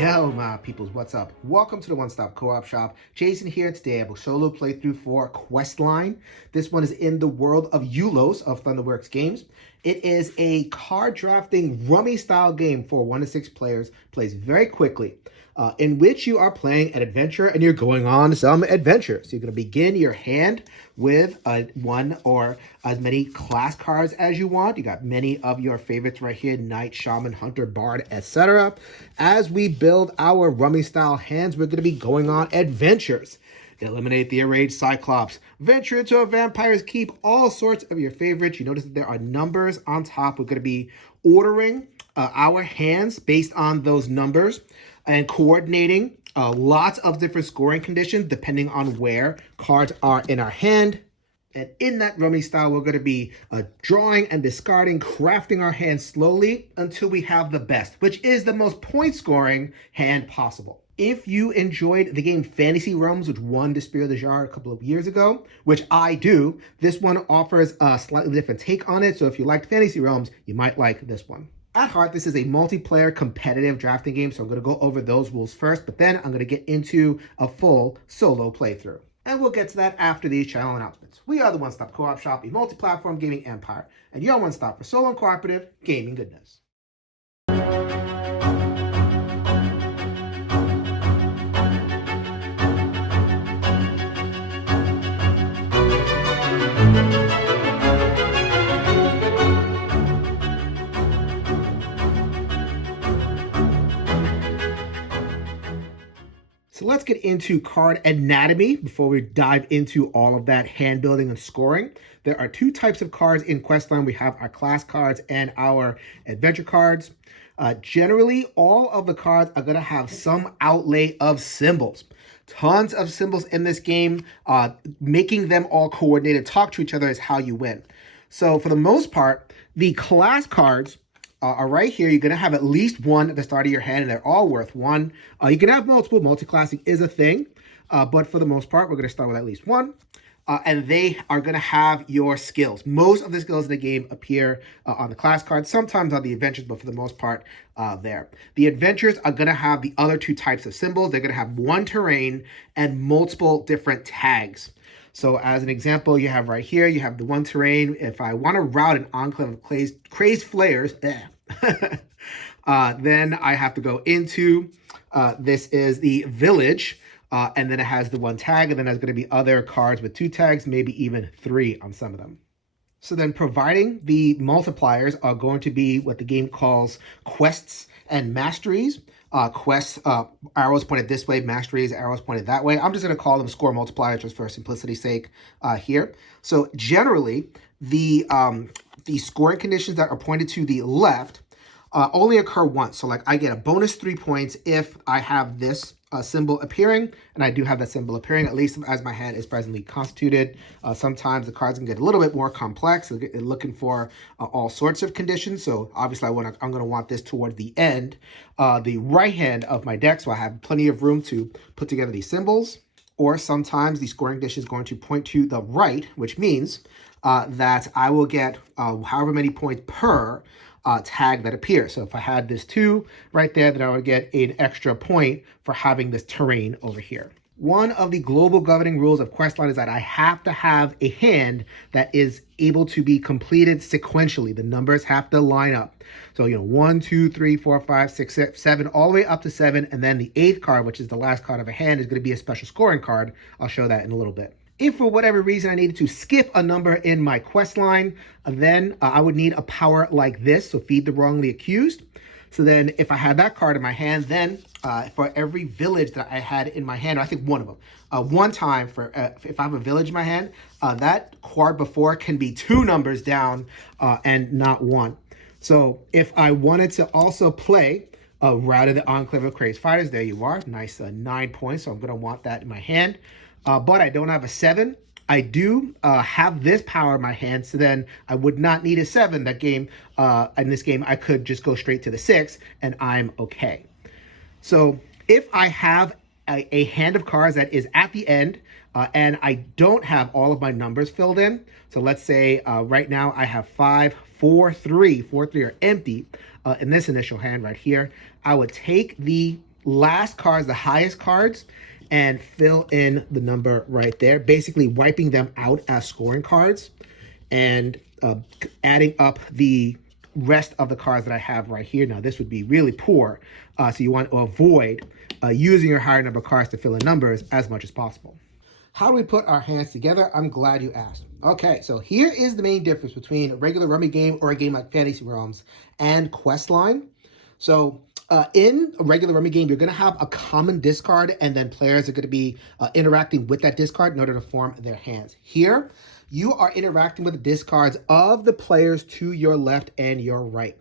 Yo, my peoples, what's up? Welcome to the One Stop Co-op Shop. Jason here. Today I have a solo playthrough for Questline. This one is in the world of Eulos of Thunderworks Games. It is a card drafting rummy style game for 1 to 6 players. Plays very quickly. In which you are playing an adventure and you're going on some adventure. So you're going to begin your hand with one or as many class cards as you want. You got many of your favorites right here: Knight, Shaman, Hunter, Bard, etc. As we build our rummy style hands, we're going to be going on adventures. Eliminate the enraged Cyclops. Venture into a vampire's keep. All sorts of your favorites. You notice that there are numbers on top. We're going to be ordering our hands based on those numbers and coordinating lots of different scoring conditions depending on where cards are in our hand. And in that rummy style, we're going to be drawing and discarding, crafting our hand slowly until we have the best, which is the most point scoring hand possible. If you enjoyed the game Fantasy Realms, which won Despair of the Jar a couple of years ago, which I do, this one offers a slightly different take on it. So if you liked Fantasy Realms, you might like this one. At heart, this is a multiplayer competitive drafting game, so I'm going to go over those rules first, but then I'm going to get into a full solo playthrough. And we'll get to that after these channel announcements. We are the One Stop Co-op Shop, a multi-platform gaming empire, and your one stop for solo and cooperative gaming goodness. So let's get into card anatomy before we dive into all of that hand building and scoring. There are two types of cards in Questline. We have our class cards and our adventure cards. Generally, all of the cards are going to have some outlay of symbols. Tons of symbols in this game. Making them all coordinated, talk to each other is how you win. So for the most part, the class cards are right here. You're going to have at least one at the start of your hand, and they're all worth one. You can have multiple. Multi-classing is a thing, but for the most part, we're going to start with at least one. And they are going to have your skills. Most of the skills in the game appear on the class card, sometimes on the adventures, but for the most part, there. The adventures are going to have the other two types of symbols. They're going to have one terrain and multiple different tags. So as an example, you have right here, you have the one terrain. If I want to route an enclave of crazed flayers, then I have to go into, this is the village, and then it has the one tag, and then there's going to be other cards with 2 tags, maybe even 3 on some of them. So then providing the multipliers are going to be what the game calls quests and masteries. Quests, arrows pointed this way, masteries, arrows pointed that way. I'm just going to call them score multipliers just for simplicity's sake here. So generally, the scoring conditions that are pointed to the left only occur once. So like I get a bonus 3 points if I have this symbol appearing, and I do have that symbol appearing, at least as my hand is presently constituted. Sometimes the cards can get a little bit more complex. They're looking for all sorts of conditions. So obviously I'm going to want this toward the end, the right hand of my deck, so I have plenty of room to put together these symbols. Or sometimes the scoring condition is going to point to the right, which means that I will get however many points per tag that appears. So if I had this 2 right there, then I would get an extra point for having this terrain over here. One of the global governing rules of Questline is that I have to have a hand that is able to be completed sequentially. The numbers have to line up. So, 1, 2, 3, 4, 5, 6, 7, all the way up to 7. And then the 8th card, which is the last card of a hand, is going to be a special scoring card. I'll show that in a little bit. If for whatever reason I needed to skip a number in my quest line, then I would need a power like this, so feed the wrongly accused. So then if I had that card in my hand, then for every village that I had in my hand, I think one of them, one time for if I have a village in my hand, that card before can be 2 numbers down and not 1. So if I wanted to also play Route of the Enclave of Crazed Fighters, there you are, nice 9 points, so I'm going to want that in my hand. But I don't have a 7. I do have this power in my hand, so then I would not need a 7. That game, in this game, I could just go straight to the 6, and I'm okay. So if I have a hand of cards that is at the end, and I don't have all of my numbers filled in, so let's say right now I have 5, 4, 3. 4, 3 are empty in this initial hand right here. I would take the last cards, the highest cards, and fill in the number right there, basically wiping them out as scoring cards and adding up the rest of the cards that I have right here. Now, this would be really poor, so you want to avoid using your higher number cards to fill in numbers as much as possible. How do we put our hands together? I'm glad you asked. Okay, so here is the main difference between a regular rummy game or a game like Fantasy Realms and Questline. So in a regular rummy game, you're going to have a common discard, and then players are going to be interacting with that discard in order to form their hands. Here, you are interacting with the discards of the players to your left and your right.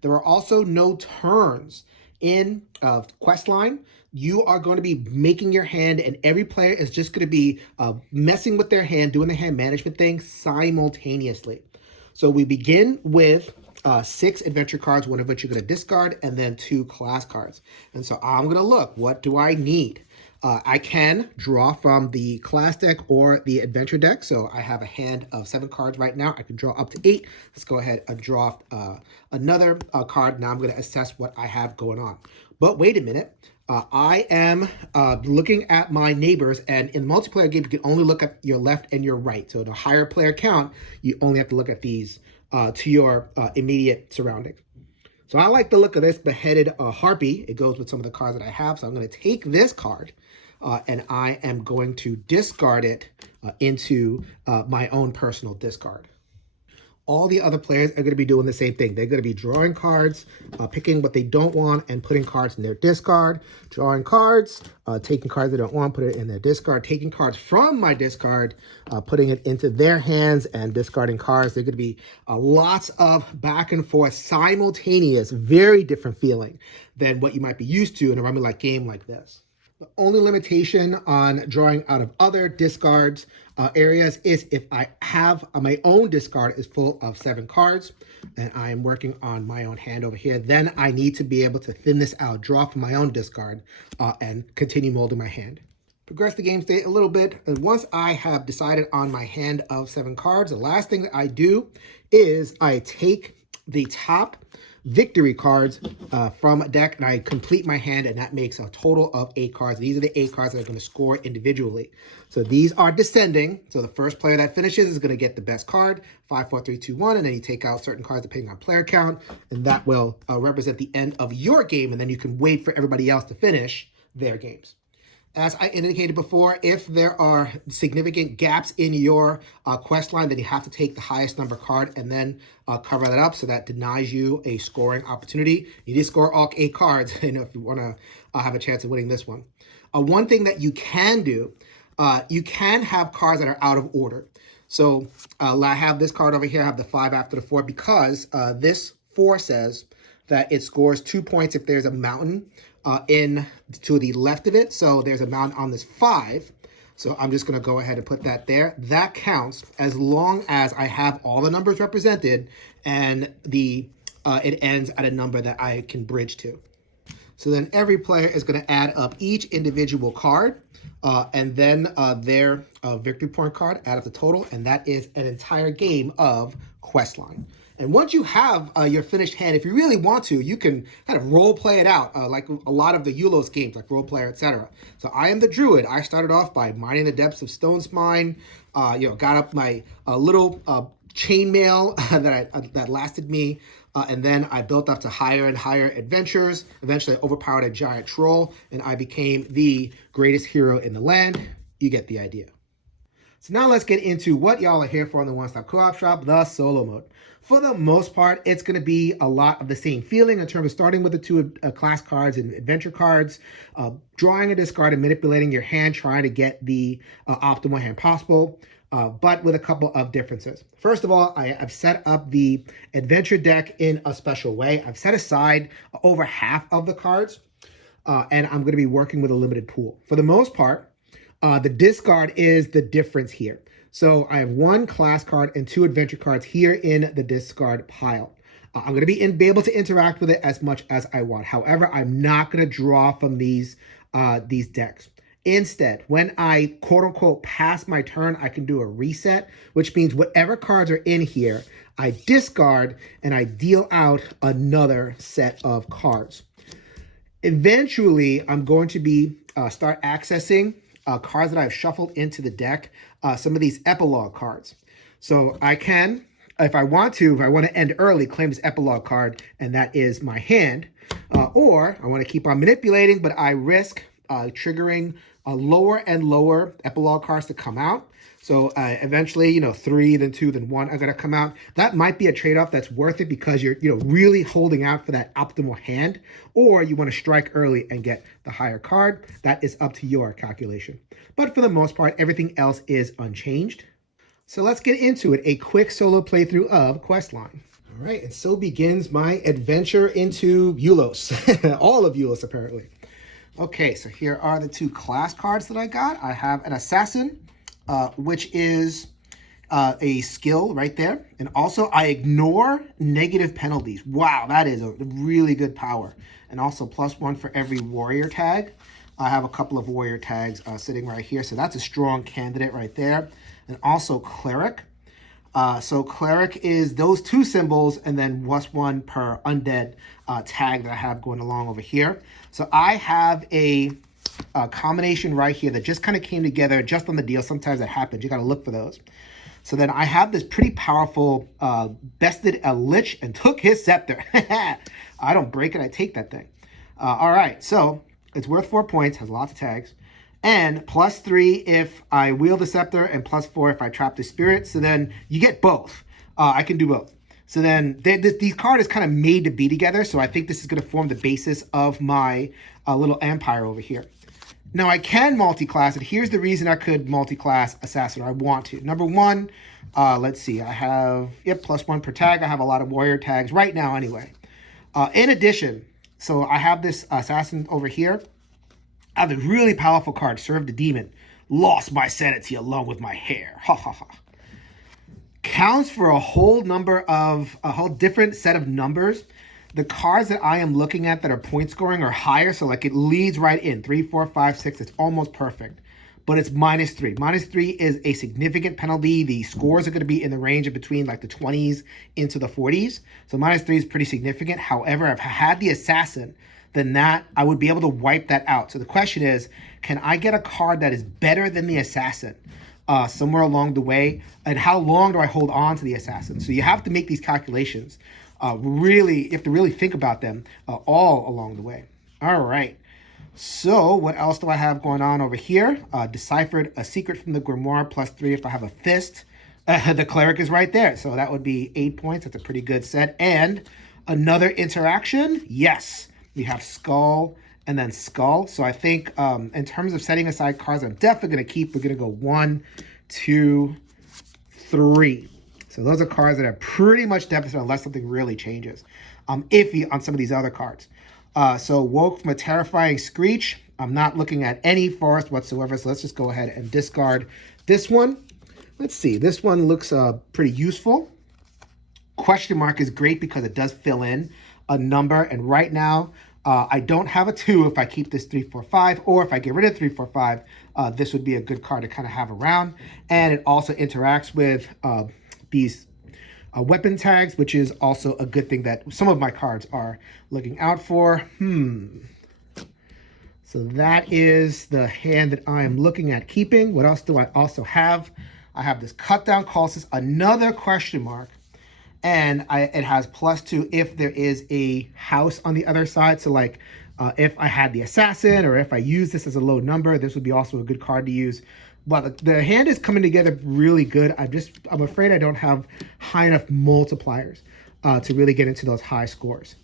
There are also no turns in Questline. You are going to be making your hand, and every player is just going to be messing with their hand, doing the hand management thing simultaneously. So we begin with 6 adventure cards, one of which you're going to discard, and then 2 class cards. And so I'm going to look, what do I need? I can draw from the class deck or the adventure deck. So I have a hand of 7 cards right now. I can draw up to 8. Let's go ahead and draw another card. Now I'm going to assess what I have going on. But wait a minute. I am looking at my neighbors, and in the multiplayer game, you can only look at your left and your right. So in a higher player count, you only have to look at these to your immediate surroundings. So I like the look of this beheaded harpy. It goes with some of the cards that I have. So I'm going to take this card and I am going to discard it into my own personal discard. All the other players are going to be doing the same thing. They're going to be drawing cards, picking what they don't want, and putting cards in their discard. Drawing cards, taking cards they don't want, put it in their discard. Taking cards from my discard, putting it into their hands, and discarding cards. They're going to be lots of back and forth, simultaneous, very different feeling than what you might be used to in a rummy-like game like this. The only limitation on drawing out of other discards areas is if I have my own discard is full of 7 cards and I am working on my own hand over here, then I need to be able to thin this out, draw from my own discard, and continue molding my hand. Progress the game state a little bit, and once I have decided on my hand of 7 cards, the last thing that I do is I take the top victory cards from a deck, and I complete my hand, and that makes a total of 8 cards. These are the 8 cards that are going to score individually. So these are descending. So the first player that finishes is going to get the best card, 5, 4, 3, 2, 1, and then you take out certain cards depending on player count, and that will represent the end of your game, and then you can wait for everybody else to finish their games. As I indicated before, if there are significant gaps in your quest line, then you have to take the highest number card and then cover that up, so that denies you a scoring opportunity. You did score all 8 cards, if you want to have a chance of winning this one. One thing that you can do, you can have cards that are out of order. So I have this card over here. I have the 5 after the 4 because this 4 says that it scores 2 points if there's a mountain in to the left of it. So there's a mountain on this 5. So I'm just going to go ahead and put that there. That counts as long as I have all the numbers represented and it ends at a number that I can bridge to. So then every player is going to add up each individual card and then their victory point card, add up the total, and that is an entire game of Questline. And once you have your finished hand, if you really want to, you can kind of role play it out like a lot of the Eulos games, like Role Player, etc. So I am the Druid. I started off by mining the depths of Stone's Mine, got up my little chainmail that lasted me, and then I built up to higher and higher adventures. Eventually, I overpowered a giant troll, and I became the greatest hero in the land. You get the idea. So now let's get into what y'all are here for on the One Stop Co-op Shop, the solo mode. For the most part, it's going to be a lot of the same feeling in terms of starting with the 2 class cards and adventure cards, drawing a discard and manipulating your hand, trying to get the optimal hand possible, but with a couple of differences. First of all, I've set up the adventure deck in a special way. I've set aside over half of the cards, and I'm going to be working with a limited pool. For the most part, the discard is the difference here. So I have 1 class card and 2 adventure cards here in the discard pile. I'm going to be able to interact with it as much as I want. However, I'm not going to draw from these decks. Instead, when I quote unquote pass my turn, I can do a reset, which means whatever cards are in here, I discard and I deal out another set of cards. Eventually, I'm going to be start accessing cards that I've shuffled into the deck, some of these epilogue cards. So I can, if I want to end early, claim this epilogue card, and that is my hand. Or I want to keep on manipulating, but I risk triggering lower and lower epilogue cards to come out. So eventually, 3, then 2, then 1 are going to come out. That might be a trade-off that's worth it because you're, really holding out for that optimal hand, or you want to strike early and get the higher card. That is up to your calculation. But for the most part, everything else is unchanged. So let's get into it. A quick solo playthrough of Questline. All right, and so begins my adventure into Eulos. All of Eulos, apparently. Okay, so here are the 2 class cards that I got. I have an Assassin, which is a skill right there. And also, I ignore negative penalties. Wow, that is a really good power. And also, +1 for every warrior tag. I have a couple of warrior tags sitting right here. So that's a strong candidate right there. And also, Cleric. So Cleric is those 2 symbols and then +1 per undead tag that I have going along over here. So I have a combination right here that just kind of came together just on the deal. Sometimes that happens. You got to look for those. So then I have this pretty powerful bested a Lich and took his scepter. I don't break it. I take that thing. All right. So it's worth 4 points. Has lots of tags. And +3 if I wield the scepter, and +4 if I trap the spirit. So then you get both. I can do both. So then these cards is kind of made to be together. So I think this is going to form the basis of my little empire over here. Now I can multi-class it. Here's the reason I could multi-class Assassin. I want to. Number 1, let's see. I have, +1 per tag. I have a lot of warrior tags right now anyway. In addition, so I have this Assassin over here. I have a really powerful card, Serve the Demon. Lost my sanity along with my hair. Ha ha ha. Counts for a whole different set of numbers. The cards that I am looking at that are point scoring are higher, so like it leads right in. 3, 4, 5, 6, it's almost perfect. But it's -3. -3 is a significant penalty. The scores are going to be in the range of between like the 20s into the 40s. So -3 is pretty significant. However, if I had the Assassin, then that I would be able to wipe that out. So the question is, can I get a card that is better than the Assassin somewhere along the way? And how long do I hold on to the Assassin? So you have to make these calculations. You have to really think about them all along the way. All right. So what else do I have going on over here? Deciphered a secret from the Grimoire, +3 if I have a fist. The Cleric is right there. So that would be 8 points. That's a pretty good set. And another interaction. Yes. We have Skull and then Skull. So I think in terms of setting aside cards, I'm definitely going to keep. We're going to go 1, 2, 3. So those are cards that are pretty much deficit unless something really changes. I'm iffy on some of these other cards. So Woke from a Terrifying Screech. I'm not looking at any forest whatsoever. So let's just go ahead and discard this one. Let's see. This one looks pretty useful. Question mark is great because it does fill in a number. And right now, I don't have a 2 if I keep this 3, 4, 5, or if I get rid of 3, 4, 5, this would be a good card to kind of have around. And it also interacts with these weapon tags, which is also a good thing that some of my cards are looking out for. So that is the hand that I am looking at keeping. What else do I also have? I have this Cut Down Colossus, another question mark. And it has +2 if there is a house on the other side. So like if I had the Assassin or if I use this as a low number, this would be also a good card to use. But the hand is coming together really good. I'm afraid I don't have high enough multipliers to really get into those high scores.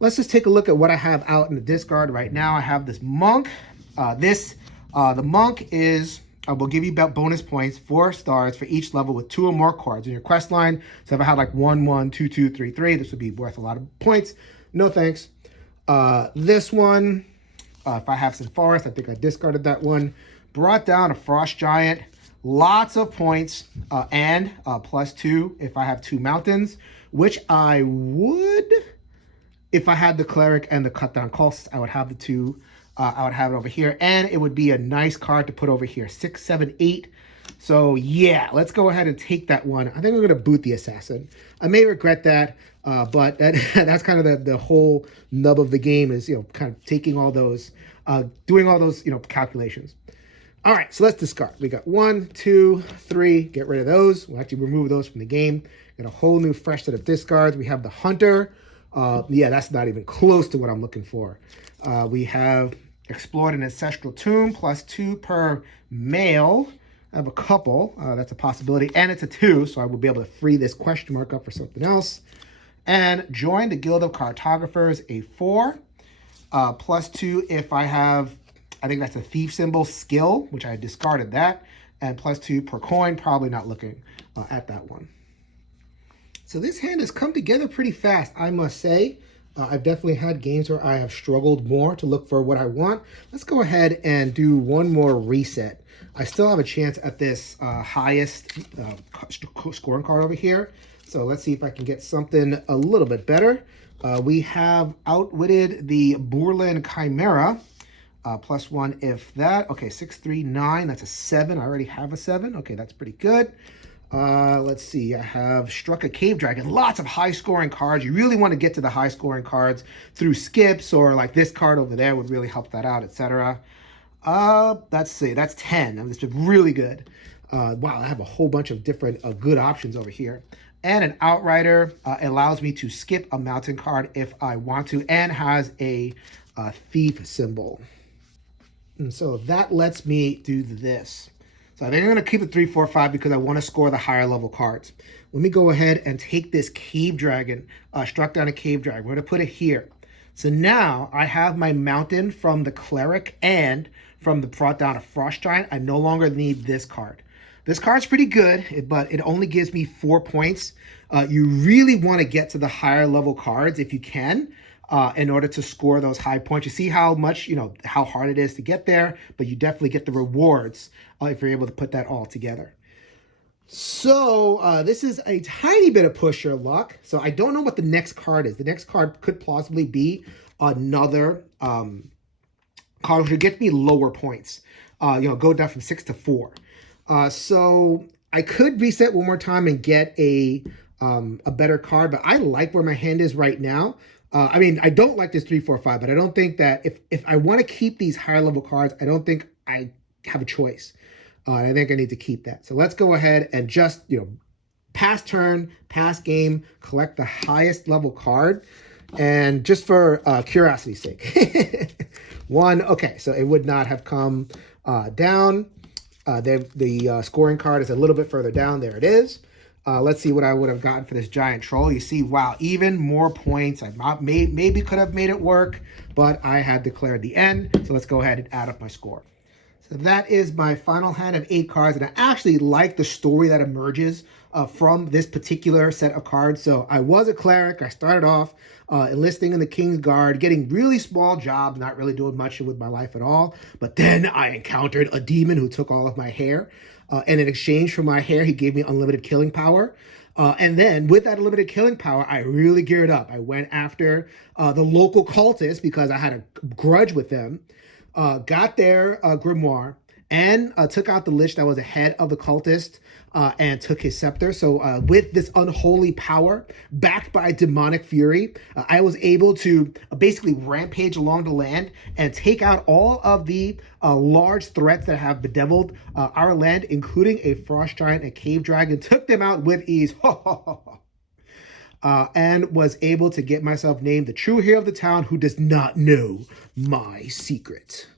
Let's just take a look at what I have out in the discard right now. I have this Monk. The Monk is, will give you bonus points, 4 stars for each level with 2 or more cards in your quest line. So if I had like 1, 1, 2, 2, 3, 3, this would be worth a lot of points. No thanks. This one, if I have some forest, I think I discarded that one. Brought down a Frost Giant, lots of points, and +2 if I have 2 mountains, which I would, if I had the Cleric and the Cut Down Colossus, I would have the 2. I would have it over here, and it would be a nice card to put over here. 6, 7, 8. So yeah, let's go ahead and take that one. I think I'm going to boot the assassin. I may regret that, but that's kind of the whole nub of the game is, kind of taking all those, doing all those, calculations. All right, so let's discard. We got 1, 2, 3. Get rid of those. We'll actually remove those from the game. Got a whole new fresh set of discards. We have the hunter. Yeah, that's not even close to what I'm looking for. We have explored an ancestral tomb, +2 per male. I have a couple. That's a possibility. And it's a 2, so I will be able to free this question mark up for something else. And join the Guild of Cartographers, a 4. +2 if I have, I think that's a thief symbol, skill, which I discarded that. And +2 per coin, probably not looking at that one. So this hand has come together pretty fast, I must say. I've definitely had games where I have struggled more to look for what I want. Let's go ahead and do one more reset. I still have a chance at this highest scoring card over here. So let's see if I can get something a little bit better. We have outwitted the Borland Chimera. +1 if that. Okay, 6, 3, 9. That's a 7. I already have a 7. Okay, that's pretty good. Let's see. I have struck a cave dragon. Lots of high scoring cards. You really want to get to the high scoring cards through skips, or like this card over there would really help that out, etc. Let's see. That's 10. I mean, this is really good. Wow, I have a whole bunch of different good options over here. And an Outrider allows me to skip a mountain card if I want to, and has a thief symbol. And so that lets me do this. So I think I'm going to keep it 3, 4, 5 because I want to score the higher level cards. Let me go ahead and take this cave dragon, struck down a cave dragon. We're going to put it here. So now I have my mountain from the cleric and from the brought down a frost giant. I no longer need this card. This card's pretty good, but it only gives me 4 points. You really want to get to the higher level cards if you can. In order to score those high points. You see how much, how hard it is to get there, but you definitely get the rewards if you're able to put that all together. So this is a tiny bit of push your luck. So I don't know what the next card is. The next card could possibly be another card which get me lower points. Go down from 6 to 4. So I could reset one more time and get a better card, but I like where my hand is right now. I mean, I don't like this 3, 4, 5, but I don't think that if I want to keep these higher level cards, I don't think I have a choice. I think I need to keep that. So let's go ahead and just, pass turn, pass game, collect the highest level card. And just for curiosity's sake, 1, okay, so it would not have come down. The scoring card is a little bit further down. There it is. Let's see what I would have gotten for this giant troll. You see, wow, even more points. I maybe could have made it work, but I had declared the end. So let's go ahead and add up my score. So that is my final hand of 8 cards, and I actually like the story that emerges from this particular set of cards. So I was a cleric. I started off enlisting in the King's Guard, getting really small jobs, not really doing much with my life at all. But then I encountered a demon who took all of my hair. And in exchange for my hair, he gave me unlimited killing power. And then with that unlimited killing power, I really geared up. I went after the local cultists because I had a grudge with them. Got their grimoire and took out the lich that was ahead of the cultist and took his scepter. So with this unholy power, backed by demonic fury, I was able to basically rampage along the land and take out all of the large threats that have bedeviled our land, including a frost giant, a cave dragon, took them out with ease. And was able to get myself named the true hero of the town who does not know my secret.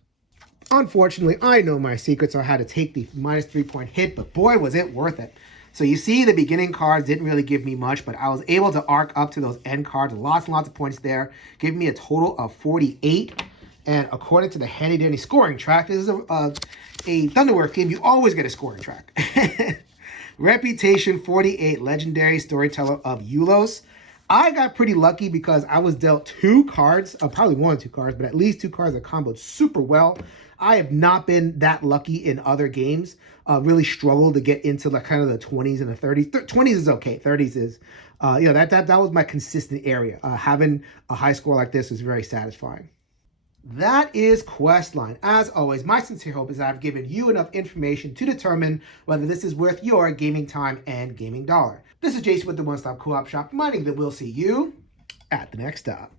Unfortunately, I know my secret, so I had to take the -3 point hit, but boy, was it worth it. So you see the beginning cards didn't really give me much, but I was able to arc up to those end cards. Lots and lots of points there. Gave me a total of 48. And according to the handy dandy scoring track, this is a Thunderwork game. You always get a scoring track. Reputation 48, legendary storyteller of Eulos. I got pretty lucky because I was dealt 2 cards, probably 1 or 2 cards, but at least 2 cards that comboed super well. I have not been that lucky in other games. Really struggled to get into like kind of the 20s and the 30s. 20s is okay. 30s is, that was my consistent area. Having a high score like this is very satisfying. That is Questline. As always, my sincere hope is that I've given you enough information to determine whether this is worth your gaming time and gaming dollar. This is Jason with the One Stop Co-op Shop, reminding that we'll see you at the next stop.